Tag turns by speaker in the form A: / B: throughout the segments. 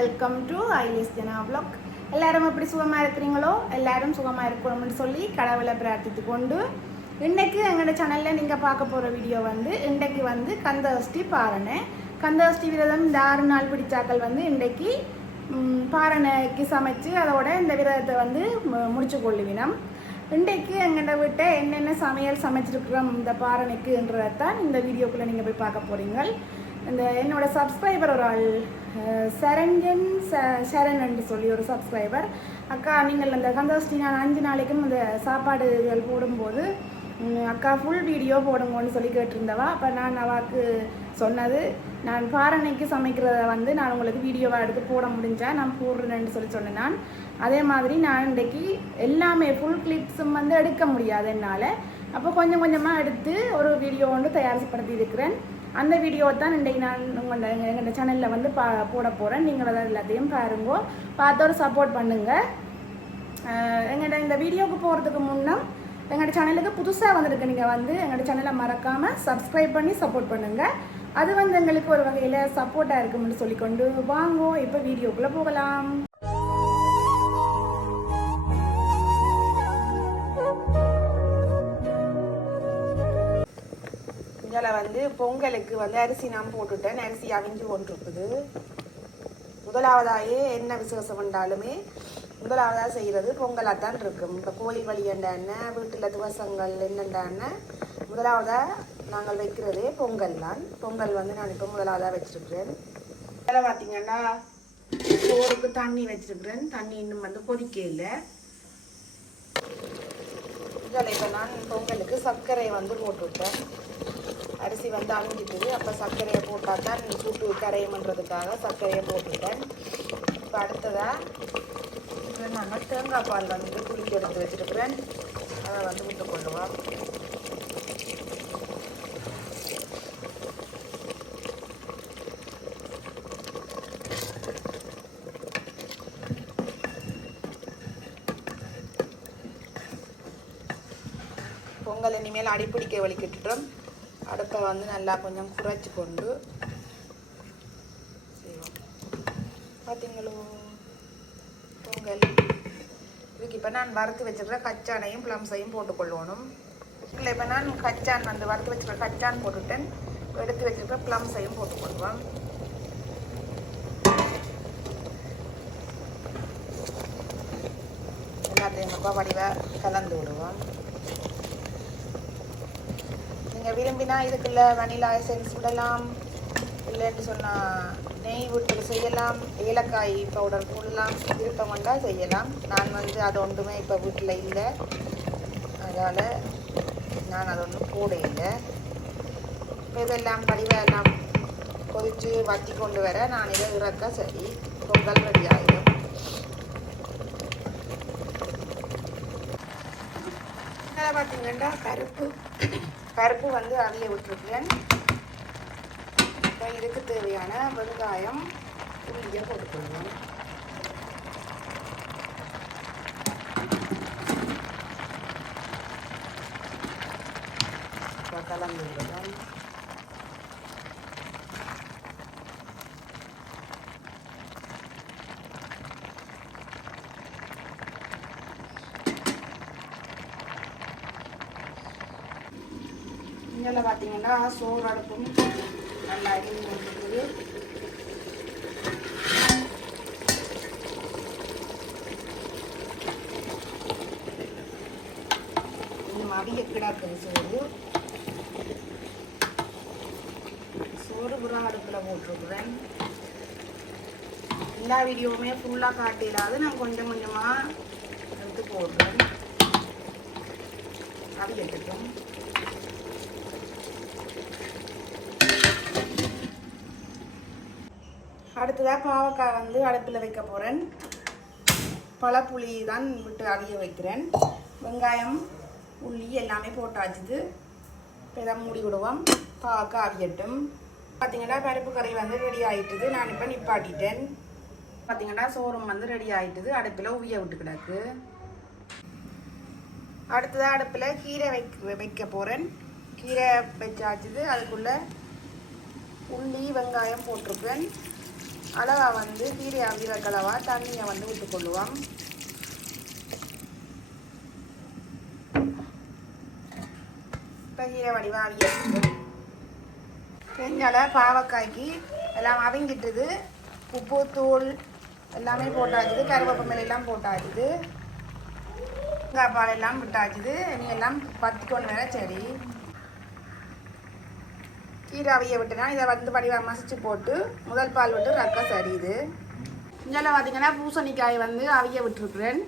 A: Welcome to ஐலிஸ் ஜனா vlog. எல்லாரும் எப்படி சுகமாக இருக்கிறீங்களோ எல்லாரும் சுகமாக இருக்கணும்னு சொல்லி கடவுளை பிரார்த்தித்து கொண்டு இன்றைக்கு எங்களோட சேனலில் நீங்கள் பார்க்க போகிற வீடியோ வந்து இன்றைக்கு வந்து கந்தகஷ்டி பாரணை. கந்தகஷ்டி விரதம் இந்த ஆறு நாள் பிடிச்சாக்கள் வந்து இன்றைக்கு பாரணைக்கு சமைச்சு அதோட இந்த விரதத்தை வந்து மு- முடிச்சு கொள்ளுவினம். இன்றைக்கு எங்கள்ட வீட்டை என்னென்ன சமையல் சமைச்சிருக்கிறோம் இந்த பாரணைக்குன்றதான் இந்த வீடியோக்குள்ளே நீங்கள் போய் பார்க்க போகிறீங்க இந்த என்னோடய சப்ஸ்கிரைபர் ஒரு ஆள். சரங்கன் ச சரண் என்று சொல்லி ஒரு சப்ஸ்கிரைபர் அக்கா நீங்கள் அந்த கந்தோஷ்டி நான் அஞ்சு நாளைக்கும் அந்த சாப்பாடுகள் போடும்போது அக்கா ஃபுல் வீடியோ போடுங்கன்னு சொல்லி கேட்டிருந்தவா. அப்போ நான் அவாக்கு சொன்னது நான் பாரணைக்கு சமைக்கிறத வந்து நான் உங்களுக்கு வீடியோவாக எடுத்து போட முடிஞ்சா நான் போடுறேன்னு சொல்லி சொன்னேன் நான். அதே மாதிரி நான் இன்றைக்கு எல்லாமே ஃபுல் கிளிப்ஸும் வந்து எடுக்க முடியாது என்னால். அப்போ கொஞ்சம் கொஞ்சமாக எடுத்து ஒரு வீடியோ ஒன்று தயாரிப்படுத்தி இருக்கிறேன் அந்த வீடியோ தான் இன்றைக்கு நான் உங்களோட எங்களோட சேனலில் வந்து பா போட போகிறேன் நீங்கள் அதை எல்லாத்தையும் பாருங்கோ. பார்த்தோட ஒரு சப்போர்ட் பண்ணுங்கள் எங்களோட இந்த வீடியோவுக்கு போகிறதுக்கு முன்னே எங்களோட சேனலுக்கு புதுசாக வந்திருக்கு. நீங்கள் வந்து எங்களோட சேனலை மறக்காமல் சப்ஸ்கிரைப் பண்ணி சப்போர்ட் பண்ணுங்கள் அது வந்து எங்களுக்கு ஒரு வகையில் சப்போர்ட்டாக இருக்கும்னு சொல்லிக்கொண்டு வாங்கோ. இப்போ வீடியோக்குள்ளே போகலாம். வந்து பொங்கலுக்கு வந்து அரிசி நான் போட்டுட்டேன். அரிசி அவிஞ்சு கொண்டிருக்குது. முதலாவதாயே என்ன விசேஷம் என்றாலுமே முதலாவதாக செய்கிறது பொங்கலாக தான் இருக்கும். இப்போ கோழி வழி என்னென்ன வீட்டில் துவசங்கள் என்னென்ன முதலாவதாக நாங்கள் வைக்கிறதே பொங்கல் தான். பொங்கல் வந்து நான் இப்போ முதலாவதாக வச்சுருக்கிறேன். அதில் பார்த்தீங்கன்னா சோறுக்கு தண்ணி வச்சுருக்கிறேன். தண்ணி இன்னும் வந்து கொதிக்க இல்லை இதில் இப்போ நான் பொங்கலுக்கு சர்க்கரை வந்து போட்டுவிட்டேன் அரிசி வந்து அவிஞ்சிட்டுது. அப்போ சர்க்கரையை போட்டால் தான் சூட்டு கரையமன்றதுக்காக சர்க்கரையை போட்டுட்டேன். இப்போ அடுத்ததாக இதில் நாங்கள் தேங்காய் பால் வந்து குளிக்க எடுத்து வச்சுருக்கிறேன். அதை வந்து விட்டு கொள்ளுவோம் பொங்கல் இனிமேல் அடிப்பிடிக்க வலிக்கிட்டுட்டோம். அடுப்பை வந்து நல்லா கொஞ்சம் குறைச்சி கொண்டு செய்வோம். பார்த்தீங்களோ பொங்கல். இதுக்கு இப்போ நான் வறுத்து வச்சுருக்க கச்சானையும் ப்ளம்ஸையும் போட்டுக்கொள்ளணும் இல்லை இப்போ நான் கச்சான் வந்து வறுத்து வச்சுருக்க கச்சான் போட்டுட்டேன். எடுத்து வச்சிருக்கிற பிளம்ஸையும் போட்டுக்கொள்வோம் எல்லாத்தையும் ரொம்ப வடிவாக கலந்து விடுவோம். நீங்கள் விரும்பினா இதுக்குள்ள வனிலா எசன்ஸ் விடலாம். இல்லைன்னு சொன்னால் நெய் விட்டு செய்யலாம். ஏலக்காய் பவுடர் போடலாம். விருப்பம் கொண்டா செய்யலாம். நான் வந்து அது ஒன்றுமே இப்போ வீட்டில் இல்லை. அதனால் நான் அது ஒன்றும் போட இல்லை இப்போ இதெல்லாம் வடிவாக எல்லாம் கொதித்து வத்தி கொண்டு வர நான் இதை இறக்க சரி. பொங்கல் ரெடி ஆகிடும் பார்த்தீங்கன்னா கருப்பு. பருப்பு வந்து அவிய விட்டுருக்கேன் இப்போ இதுக்கு தேவையான வெங்காயம் புளியை போட்டுக்கொள்வோம் இப்போ கலந்து விடுவோம் இதில் பார்த்தீங்கன்னா சோறு அடுப்பும் நல்லா எரிஞ்சு கொடுத்துருக்குது இன்னும் அவிய கிடாக்குது சோறு. சோறு புறா அடுப்பில் போட்டிருக்குறேன். எல்லா வீடியோவுமே ஃபுல்லாக காட்டிடாது. நான் கொஞ்சம் கொஞ்சமாக எடுத்து போடுறேன். அவியட்டுட்டும் அடுத்ததாக பாவக்காய் வந்து அடுப்பில் வைக்க போகிறேன் பழப்புளி தான் விட்டு அவிய வைக்கிறேன். வெங்காயம் உள்ளி எல்லாமே போட்டாச்சுது. இப்போ இதை மூடி விடுவோம். பாவக்காய் அவியட்டும். பார்த்தீங்கன்னா பருப்பு கறி வந்து ரெடி ஆகிட்டுது நான் இப்போ நிப்பாட்டிட்டேன். பார்த்தீங்கன்னா சோறும் வந்து ரெடி ஆகிட்டுது அடுப்பில் உவிய விட்டு கிடக்கு. அடுத்ததாக அடுப்பில் கீரை வைக்க வைக்க போகிறேன் கீரை வச்சாச்சுது. அதுக்குள்ளே உள்ளி வெங்காயம் போட்டிருப்பேன் அளவா வந்து கீரை அவிரக்கலவா தண்ணியை வந்து விட்டுக்கொள்ளுவோம் இப்போ கீரை வடிவா அவிய பாவக்காய்க்கு எல்லாம் அவங்கிட்டுது உப்பு தூள் எல்லாமே போட்டாச்சுது. கருவேப்பமிலை எல்லாம் போட்டாச்சுது. தேங்காய் பால் எல்லாம் விட்டாச்சுது. இனி எல்லாம் பத்து கொண்டு வர சரி கீரை அவிய விட்டுனா இதை வந்து வடிவா மசிச்சு போட்டு முதல் பால் விட்டு ரக்கம் சரியுது இங்கே பார்த்தீங்கன்னா பூசணிக்காய் வந்து அவிய விட்டுருக்குறேன்.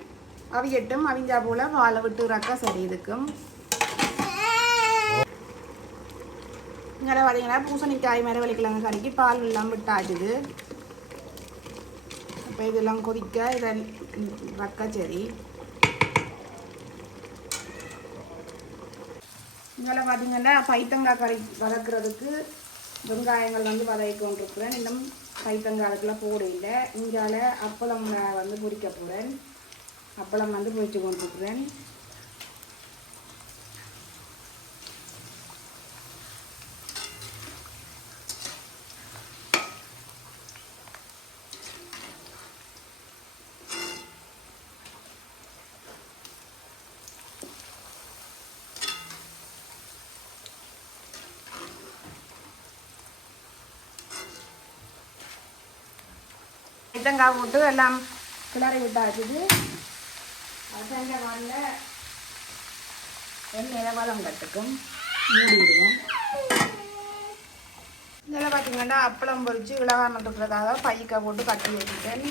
A: அவியட்டும் அவிஞ்சா போல் பாலை விட்டு ரக்கம் சரியுதுக்கும் இங்கே பார்த்தீங்கன்னா பூசணிக்காய் மரவள்ளிக்கிழங்கு கறிக்கு பால் எல்லாம் விட்டாச்சுது. இப்போ இதெல்லாம் கொதிக்க இதை ரக்க சரி இங்கே பார்த்தீங்கன்னா பைத்தங்காய் கரை வதக்குறதுக்கு வெங்காயங்கள் வந்து வதக்கி கொண்டிருக்கிறேன். இன்னும் பைத்தங்காய் அதுக்குள்ள போட இல்லை. இங்கால அப்பளம் வந்து பொரிக்க போகிறேன் அப்பளம் வந்து பொரிச்சு கொண்டிருக்கிறேன். தேங்காய் போட்டு எல்லாம் கிளறி விட்டாச்சுது. செஞ்ச வாங்க எண்ணெயில் வளம் கட்டுக்கும். மூடி விடுவோம் இதில் பார்த்தீங்கன்னா அப்பளம் பொரிச்சு இளகாரணத்துக்கிறதாக பைக்க போட்டு கட்டி வச்சுட்டேன்.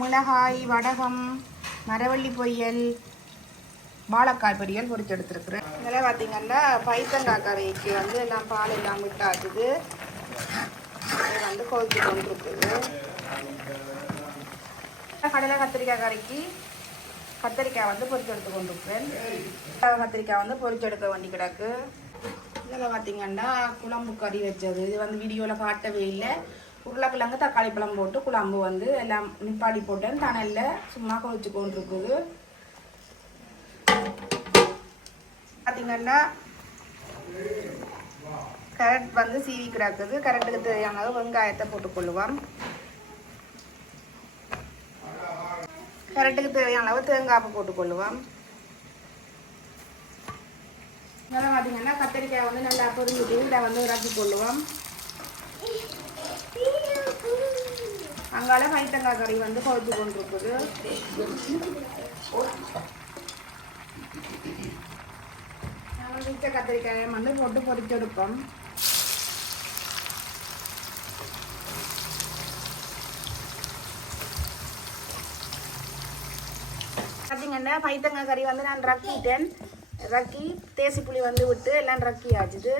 A: மிளகாய் வடகம் மரவள்ளி பொரியல் வாழைக்காய் பொரியல் பொறிச்சு எடுத்துருக்குறேன். இதில் பார்த்தீங்கன்னா பைத்தங்காய் கறிக்கு வந்து எல்லாம் பால் எல்லாம் விட்டாச்சுது. வந்து கொதிச்சு கொண்டிருக்குது. கடலை கத்திரிக்காய் கறிக்கு கத்திரிக்காய் வந்து பொறிச்சு எடுத்து கொண்டிருக்கிறேன். கத்திரிக்காய் வந்து பொறிச்சு எடுக்க வேண்டி கிடக்கு. இதில் பார்த்தீங்கன்னா குழம்பு கறி வச்சது. இது வந்து வீடியோவில் காட்டவே இல்லை. உருளைக்கிழங்கு தக்காளி பழம் போட்டு குழம்பு வந்து எல்லாம் நிப்பாடி போட்டேன். தணலில் சும்மா கொதிச்சு கொண்டிருக்குது. பார்த்தீங்கன்னா கரண்ட் வந்து சீவி கிடக்குது. கரண்ட்டுக்கு தேவையான வெங்காயத்தை போட்டுக்கொள்ளுவோம். கரண்ட்டுக்கு தேவையான அளவு தேங்காய் போட்டுக்கொள்ளுவோம் இதெல்லாம் பார்த்தீங்கன்னா கத்திரிக்காய் வந்து நல்லா பொறிஞ்சிட்டு இதை வந்து இறக்கி கொள்ளுவோம். அங்கால பைத்தங்காய் கறி வந்து கொதிச்சு கொண்டிருக்குது. நாங்கள் மிச்ச கத்திரிக்காயை வந்து போட்டு பொறிச்செடுப்போம். பார்த்தீங்கன்னா பைத்தங்காய் கறி வந்து நான் ரக்கிட்டேன். ரக்கி தேசி புளி வந்து விட்டு எல்லாம் ரக்கி ஆச்சுது.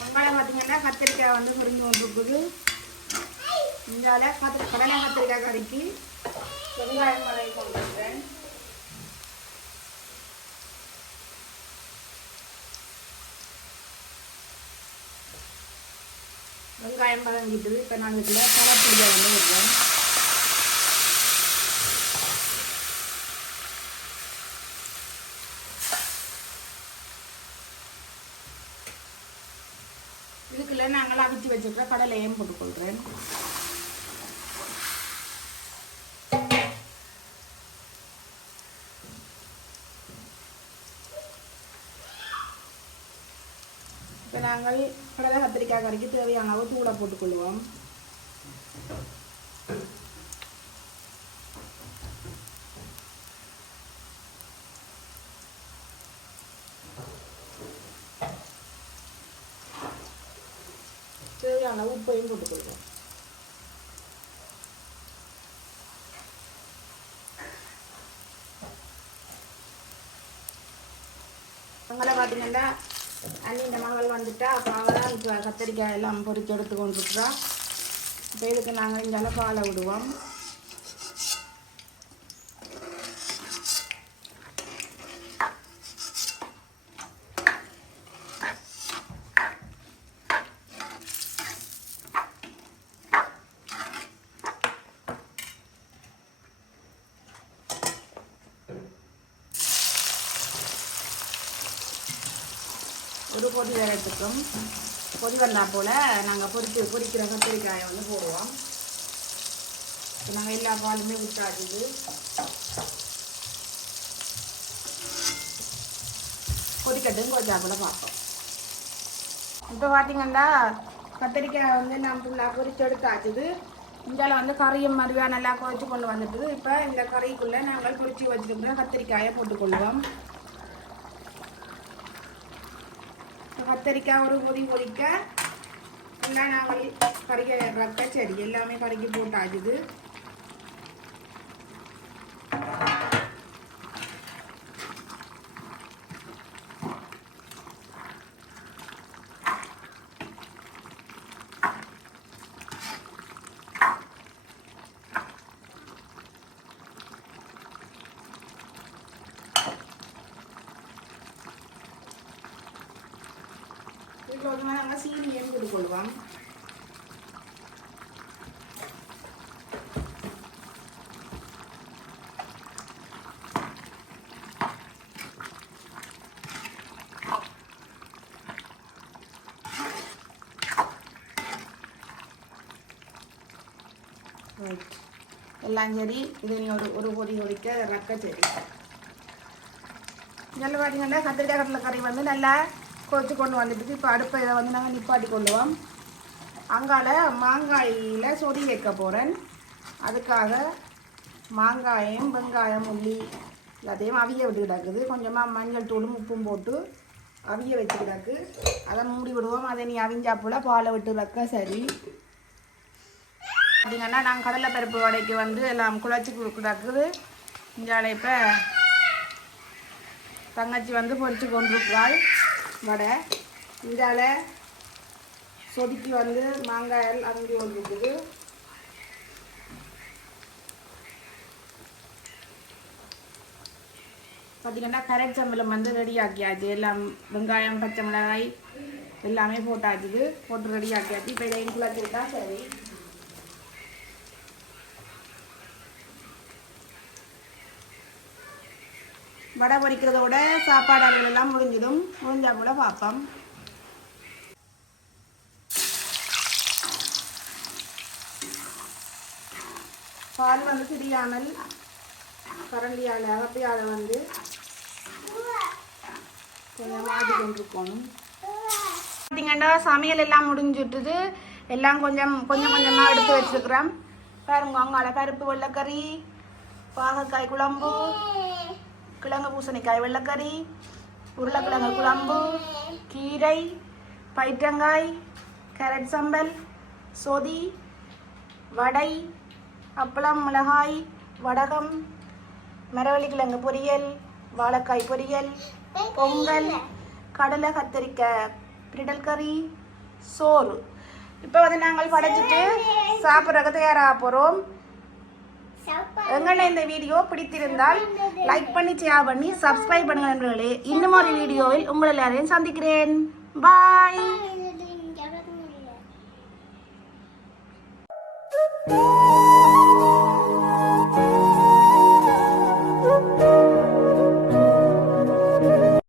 A: வெங்காயம் பார்த்தீங்கன்னா கத்திரிக்காய் வந்து முறிஞ்சு வந்துருக்குது. இங்கால கத்திரி கடலை கத்திரிக்காய் கறிக்கு வெங்காயம் வதக்கி கொண்டிருக்கிறேன் வெங்காயம் வதங்கிட்டு இப்போ நான் இதில் பழப்புளியை வந்து வைக்கிறேன். நல்லா நாங்கள் அவிச்சு வச்சிருக்கிற கடலையும் போட்டுக்கொள்கிறேன் இப்போ நாங்கள் கடலை கத்திரிக்காய் கறிக்கு தேவையான அளவு தூளை போட்டுக்கொள்வோம் தேவையான அளவு உப்பையும் போட்டுக்கொள்வோம் அவங்கள பார்த்தீங்கன்னா அண்ணி இந்த மகள் வந்துட்டா அப்போ அவள் தான் இப்போ கத்திரிக்காய் எல்லாம் பொறிச்சு எடுத்து கொண்டுருக்குறா இப்போ இதுக்கு நாங்கள் இங்கே பாலை விடுவோம். ஒரு பொதி வேறத்துக்கும் பொதி வந்தால் போல் நாங்கள் பொரிச்சு பொரிக்கிற கத்திரிக்காயை வந்து போடுவோம். இப்போ நாங்கள் எல்லா பாலுமே விட்டாடுது கொதிக்கட்டும் கொஞ்சம் கூட பார்ப்போம். இப்போ பார்த்தீங்கன்னா கத்திரிக்காய் வந்து நான் ஃபுல்லாக பொறிச்சு எடுத்தாச்சுது. இந்தியாவில் வந்து கறியும் மறுவாக நல்லா குறைச்சி கொண்டு வந்துட்டுது. இப்போ இந்த கறிக்குள்ளே நாங்கள் பொறிச்சு வச்சுருக்கிற கத்திரிக்காயை போட்டுக்கொள்வோம் இப்ப கத்தரிக்காய் ஒரு கொதி கொதிக்க எல்லாம் நான் பறிக்க ரத்த செடி எல்லாமே பறிக்க போட்டாச்சுது. இதில் வந்து நாங்கள் சீனியும் கொடுக்கொள்வோம் ரைட் எல்லாம் சரி. இது நீ ஒரு ஒரு பொடி ஒடிக்க ரக்க சரி. நல்ல பார்த்தீங்கன்னா கத்திரிக்காய் கடலை கறி வந்து நல்லா கொத்து கொண்டு வந்துட்டு இப்போ அடுப்பை இதை வந்து நாங்கள் நிப்பாட்டி கொண்டுவோம் அங்கால மாங்காயில் சொடி வைக்க போகிறேன் அதுக்காக மாங்காயம் வெங்காயம் உள்ளி எல்லாத்தையும் அவிய விட்டு கிடக்குது கொஞ்சமாக மஞ்சள் தூளும் உப்பும் போட்டு அவிய வச்சு கிடக்கு அதை மூடி விடுவோம். அதை நீ அவிஞ்சா போல் பாலை விட்டு வைக்க சரி. அப்படிங்கன்னா நாங்கள் கடலை பருப்பு வடைக்கு வந்து எல்லாம் குழச்சி கிடக்குது இஞ்சால இப்போ தங்கச்சி வந்து பொறிச்சு கொண்டிருக்கிறாள். வடை. இந்தால சொதுக்கி வந்து மாங்காய் அரிஞ்சு வந்துருக்குது. பார்த்தீங்கன்னா கரெக்ட் சம்பளம் வந்து ரெடி ஆக்கியாச்சு. எல்லாம் வெங்காயம் பச்சை மிளகாய் எல்லாமே போட்டாச்சுது போட்டு ரெடி ஆக்கியாச்சு. இப்போ இதை குழச்சிருக்கா சரி. வடை பறிக்கிறதோட சாப்பாடு அளவுகள் எல்லாம் முடிஞ்சிடும். முடிஞ்சா கூட பார்ப்போம். பால் வந்து திரியாமல் கரண்டியால் அகப்பையால் வந்து கொஞ்சம் மாட்டி கொண்டிருக்கணும் பார்த்தீங்கன்னா சமையல் எல்லாம் முடிஞ்சுட்டுது. எல்லாம் கொஞ்சம் கொஞ்சம் கொஞ்சமாக எடுத்து வச்சுருக்குறேன். பாருங்க அங்கால பருப்பு வெள்ளைக்கறி பாகக்காய் குழம்பு. கிழங்கு பூசணிக்காய் வெள்ளைக்கறி உருளைக்கிழங்கு குழம்பு கீரை பயிற்றங்காய் கேரட் சம்பல் சொதி வடை அப்பளம் மிளகாய் வடகம் மரவள்ளி கிழங்கு பொரியல் வாழைக்காய் பொரியல் பொங்கல் கடலை கத்தரிக்காய் பிரிடல் கறி சோறு. இப்போ வந்து நாங்கள் படைச்சிட்டு சாப்பிட்றதுக்கு தயாராக போகிறோம் எங்களை இந்த வீடியோ பிடித்திருந்தால் லைக் பண்ணி ஷேர் பண்ணி சப்ஸ்கிரைப் பண்ணுங்க நண்பர்களே. இன்னும் ஒரு வீடியோவில் உங்களை எல்லாரையும் சந்திக்கிறேன். பாய்